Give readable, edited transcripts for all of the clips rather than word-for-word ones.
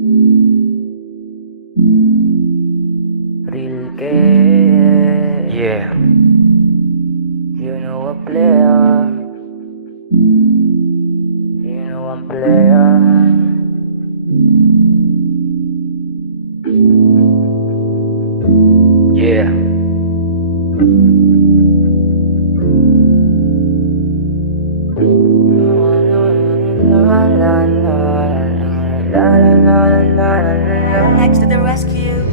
Real kid. Yeah. You know a player. You know I'm player. Yeah. Next to the rescue.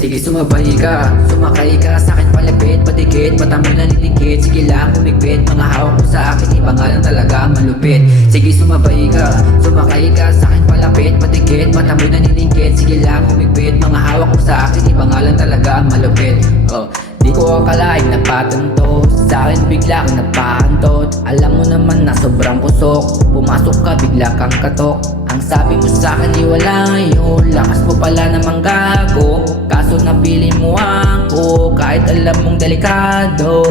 Sige sumabay ka, sumakay ka sa akin palapit, patikit, mata mo nanitikit. Sige lang humigpit, mga hawak mo sa akin, iba nga lang talaga malupit. Sige sumabay ka, sumakay ka sa akin palapit, patikit, mata mo nanitikit. Sige lang humigpit, mga hawak mo sa akin, iba nga lang talaga malupit. Oh, di ko akalain na patanto, sa akin bigla kang napahantot. Alam mo naman na sobrang kusok, pumasok ka bigla kang katok. Ang sabi mo sa akin ay wala ngayon, lakas mo pala namang gago. Kaso napili mo ako, kahit alam mong delikado.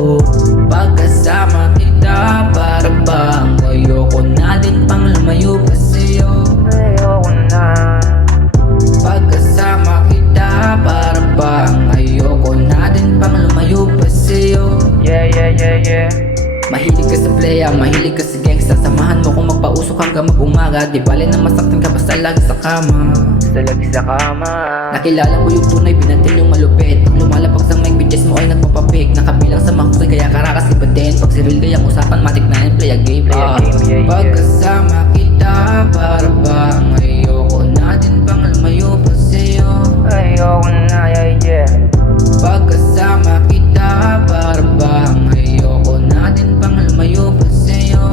Pagkasama kita, para bang ayoko na din pang lumayo pa sa'yo. Ayoko na. Pagkasama kita, para bang ayoko na din pang lumayo pa sa'yo. Yeah. Mahilig ka sa playa, mahilig ka sa gangsta. Samahan mo kung magpausok hanggang mag-umaga. Di bale na masaktan ka basta lagi sa kama. Basta lagi sa kama. Nakilala mo yung tunay, binantil yung malupit. Pag lumalapag sa mic, bitches mo ay nagpapapik. Nakabilang sa makusay, kaya karakas iba din. Pag si real gayang usapan, matik na yung play a game. Yeah. Pagkasama kita, para bang ayoko na din pang lumayo pa sa'yo. Ayoko na, yeah. Pagkasama kita, para bang ayoko na din pang lumayo pa sa'yo.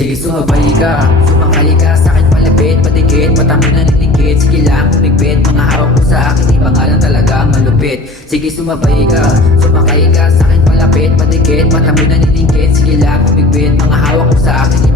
Sige sumabay ka, sumakay ka sa akin palapit, patikit, mata mo nanitikit. Sige lang humigpit, mga hawak mo sa akin, iba nga lang talaga malupit. Sige sumabay ka, sumakay ka sa akin palapit, patikit, mata mo nanitikit. Sige lang humigpit, mga hawak mo sa akin,